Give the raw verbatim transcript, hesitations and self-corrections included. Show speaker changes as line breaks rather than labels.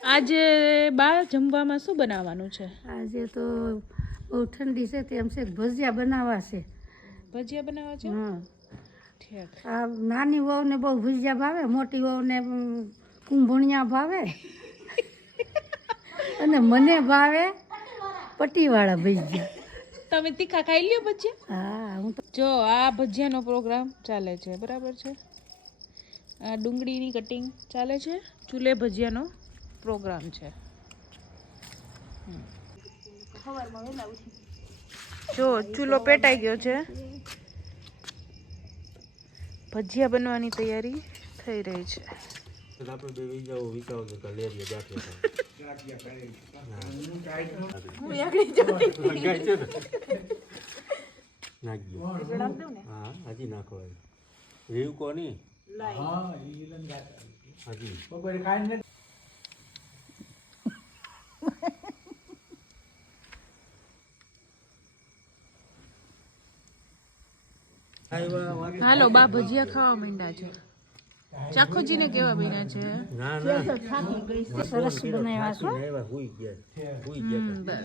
આજે બા જમવામાં શું બનાવવાનું છે?
આજે તો બહુ ઠંડી છે તેમ છે ભજીયા બનાવવા છે.
ભજીયા બનાવવા છે?
હા
ઠીક.
આ નાની વહુને બહુ ભજીયા ભાવે, મોટી વહુને કુંભણિયા ભાવે અને મને ભાવે પટ્ટીવાળા ભજીયા.
તમે તીખા ખાઈ લ્યો ભજીયા?
હા હું તો
જો આ ભજીયાનો પ્રોગ્રામ ચાલે છે, બરાબર છે. આ ડુંગળીની કટિંગ ચાલે છે, ચૂલે ભજીયાનો પ્રોગ્રામ છે. જો ચૂલો પેટાઈ ગયો છે, ભજીયા બનવાની તૈયારી થઈ રહી છે.
આપણે બે વિચારો વિચારો કે કલેરિયા ગાંઠિયા
હું આગળ જાઉં.
નાખજો. હા હજી નાખો. રીવ કોની? હજી
હાલો બા ભજીયા ખાવા માંડ્યા છે. ચાખોજીને કેવા બન્યા છે?
ના ના
સરસ બનાવ્યા છો.
હુઈ ગયા હુઈ ગયા.